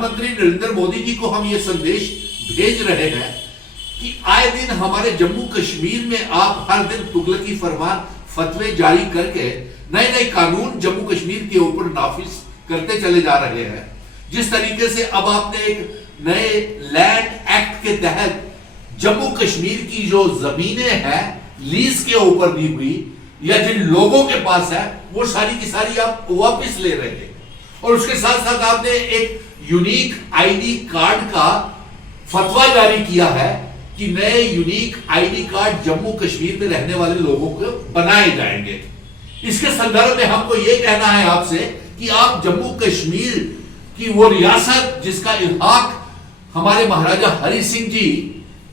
प्रधानमंत्री नरेंद्र मोदी जी को हम ये संदेश भेज रहे हैं कि आए दिन हमारे जम्मू कश्मीर में आप हर दिन तुगलकी फरमान फतवे जारी करके नए नए कानून जम्मू कश्मीर के ऊपर नाफिज करते चले जा रहे हैं। जिस तरीके से अब आपने एक नए लैंड एक्ट के तहत जम्मू कश्मीर की जो जमीनें हैं लीज के ऊपर दी हुई या जिन लोगों के पास है वो सारी की सारी आप वापस ले रहे हैं, और उसके साथ साथ आपने एक यूनिक आईडी कार्ड का फतवा जारी किया है कि नए unique ID card Jammu Kashmir में रहने वाले लोगों को बनाए जाएंगे। इसके संदर्भ में हमको यह कहना है आपसे कि आप जम्मू कश्मीर की वो रियासत जिसका इल्हाक हमारे महाराजा हरि सिंह जी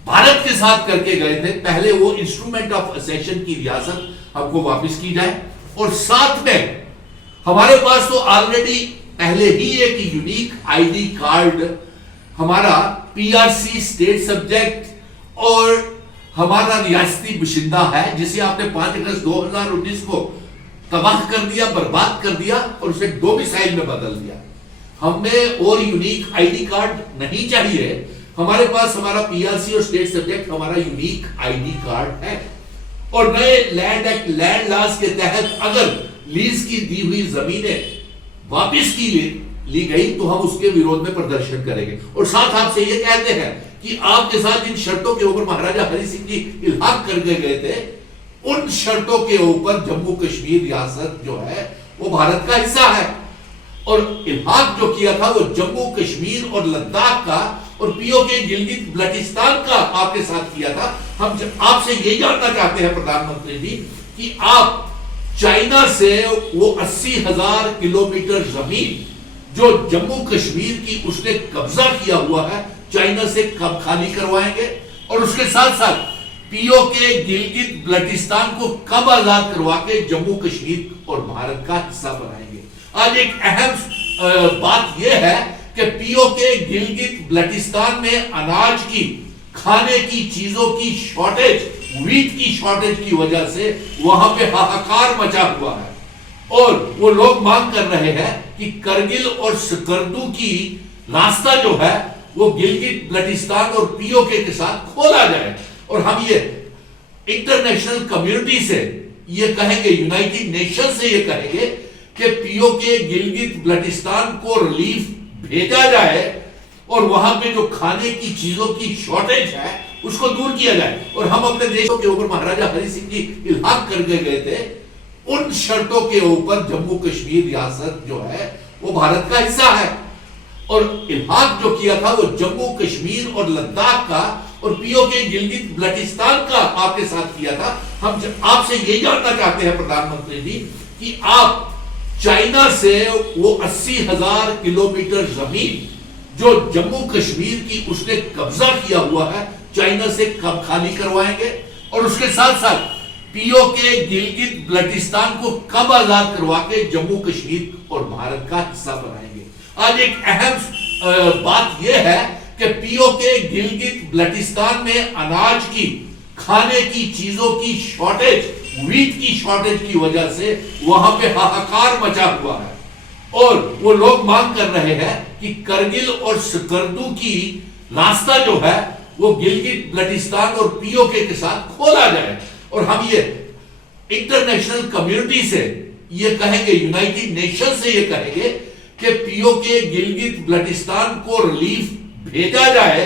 भारत के साथ करके गए थे, पहले वो इंस्ट्रूमेंट ऑफ असेशन की रियासत हमको वापस की जाए, और साथ में हमारे पास तो ऑलरेडी पहले ही एक यूनिक आईडी कार्ड हमारा पीआरसी स्टेट सब्जेक्ट और हमारा रियासती बाशिंदा है, जिसे आपने 5 अगस्त 2019 को तबाह कर दिया, बर्बाद कर दिया और उसे डोमिसाइल में बदल दिया। हमें और यूनिक आईडी कार्ड नहीं चाहिए, हमारे पास हमारा पीआरसी और स्टेट सब्जेक्ट हमारा यूनिक आईडी कार्ड है। और नए लैंड एक्ट लैंड लॉज के तहत अगर लीज की दी हुई जमीनें वापस की ली गई तो हम उसके विरोध में प्रदर्शन करेंगे। और साथ आपसे ये कहते हैं कि आपके साथ जिन शर्तों के ऊपर महाराजा हरि सिंह जी इल्हाक करके गए थे, उन शर्तों के ऊपर जम्मू कश्मीर रियासत जो है वो भारत का हिस्सा है, और इल्हाक जो किया था वो जम्मू कश्मीर और लद्दाख का और पीओके गिलगित बल्टिस्तान का आपके साथ किया था। हम आपसे यही जानना चाहते हैं प्रधानमंत्री जी कि आप चाइना से वो 80,000 किलोमीटर जमीन जो जम्मू कश्मीर की उसने कब्जा किया हुआ है चाइना से कब खाली करवाएंगे, और उसके साथ साथ पीओके गिलगित बल्टिस्तान को कब आजाद करवा के जम्मू कश्मीर और भारत का हिस्सा बनाएंगे। आज एक अहम बात यह है कि पीओके गिलगित बल्टिस्तान में अनाज की खाने की चीजों की शॉर्टेज, व्हीट की शॉर्टेज की वजह से वहां पे हाहाकार मचा हुआ है, और वो लोग मांग कर रहे हैं कि करगिल और सकर्दू की रास्ता जो है वो गिलगित बल्टिस्तान और पीओके के साथ खोला जाए। और हम ये इंटरनेशनल कम्युनिटी से ये कहेंगे, यूनाइटेड नेशन से ये कहेंगे कि पीओके गिलगित बल्टिस्तान को रिलीफ भेजा जाए और वहां पे जो खाने की चीजों की शॉर्टेज है उसको दूर किया जाए। और हम अपने देश के ऊपर महाराजा हरि सिंह जी इल्हाक करके गए थे, उन शर्तों के ऊपर जम्मू कश्मीर रियासत जो है वो भारत का हिस्सा है, और इल्हाक जो किया था वो जम्मू कश्मीर और लद्दाख का और पीओके गिलगित बल्टिस्तान का आपके साथ किया था। हम आपसे यही जानना चाहते हैं प्रधानमंत्री जी कि आप चाइना से वो 80,000 किलोमीटर जमीन जो जम्मू कश्मीर की उसने कब्जा किया हुआ है चाइना से कब खाली करवाएंगे, और उसके साथ साथ पीओके गिलगित बल्टिस्तान को कब आजाद करवा के जम्मू कश्मीर और भारत का हिस्सा बनाएंगे। आज एक अहम बात यह है कि पीओके गिलगित बल्टिस्तान में अनाज की खाने की चीजों की शॉर्टेज, व्हीट की शॉर्टेज की वजह से वहां पे हाहाकार मचा हुआ है, और वो लोग मांग कर रहे हैं कि करगिल और सकर्दू की रास्ता जो है वो गिलगित बल्टिस्तान और पीओके के साथ खोला जाए। और हम ये इंटरनेशनल कम्युनिटी से ये कहेंगे, यूनाइटेड नेशन से ये कहेंगे कि पीओके गिलगित बल्टिस्तान को रिलीफ भेजा जाए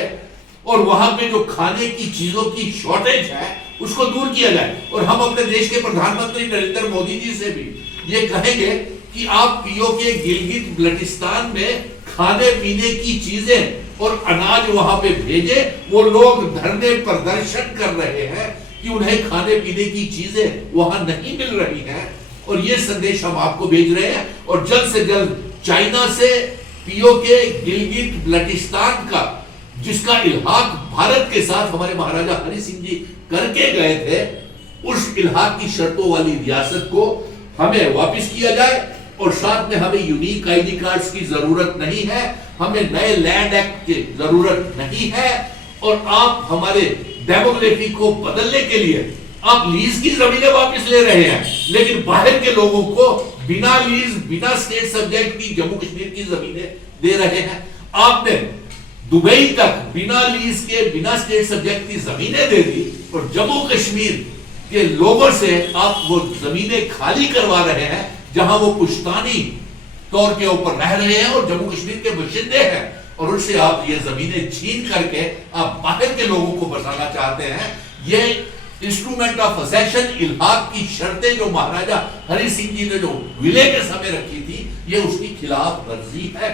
और वहां पे जो खाने की चीजों की शॉर्टेज है उसको दूर किया जाए। और हम अपने देश के प्रधानमंत्री नरेंद्र मोदी जी से भी ये कहेंगे कि आप पीओके गिलगित बल्टिस्तान में खाने पीने की चीजें और अनाज वहां पे भेजे। वो लोग धरने प्रदर्शन कर रहे हैं कि उन्हें खाने पीने की चीजें वहां नहीं मिल रही हैं, और ये संदेश हम आपको भेज रहे हैं। और जल्द से जल्द चाइना से पीओके गिलगित बल्टिस्तान का जिसका इल्हाक भारत के साथ हमारे महाराजा हरि सिंह जी करके गए थे, उस इल्हाक की शर्तों वाली रियासत को हमें वापस किया जाए, और साथ में हमें यूनिक आईडी कार्ड्स की जरूरत नहीं है, हमें नए लैंड एक्ट की जरूरत नहीं है, और आप हमारे डेमोग्राफी को बदलने के लिए आप लीज की जमीनें वापस ले रहे हैं, लेकिन बाहर के लोगों को बिना लीज बिना स्टेट सब्जेक्ट की जम्मू कश्मीर की जमीनें दे रहे हैं। आपने दुबई तक बिना लीज के, बिना स्टेट सब्जेक्ट की जमीनें दे दी, और जम्मू कश्मीर के लोगों से आप वो जमीनें खाली करवा रहे हैं जहां वो पुश्तानी तौर के ऊपर रह रहे हैं और जम्मू कश्मीर के बाशिंदे हैं, और उनसे आप ये जमीनें छीन करके आप बाहर के लोगों को बसाना चाहते हैं। ये इंस्ट्रूमेंट ऑफ असेशन, इल्हाक की शर्तें जो महाराजा हरि सिंह जी ने जो विलय के समय रखी थी, ये उसकी खिलाफ वर्जी है।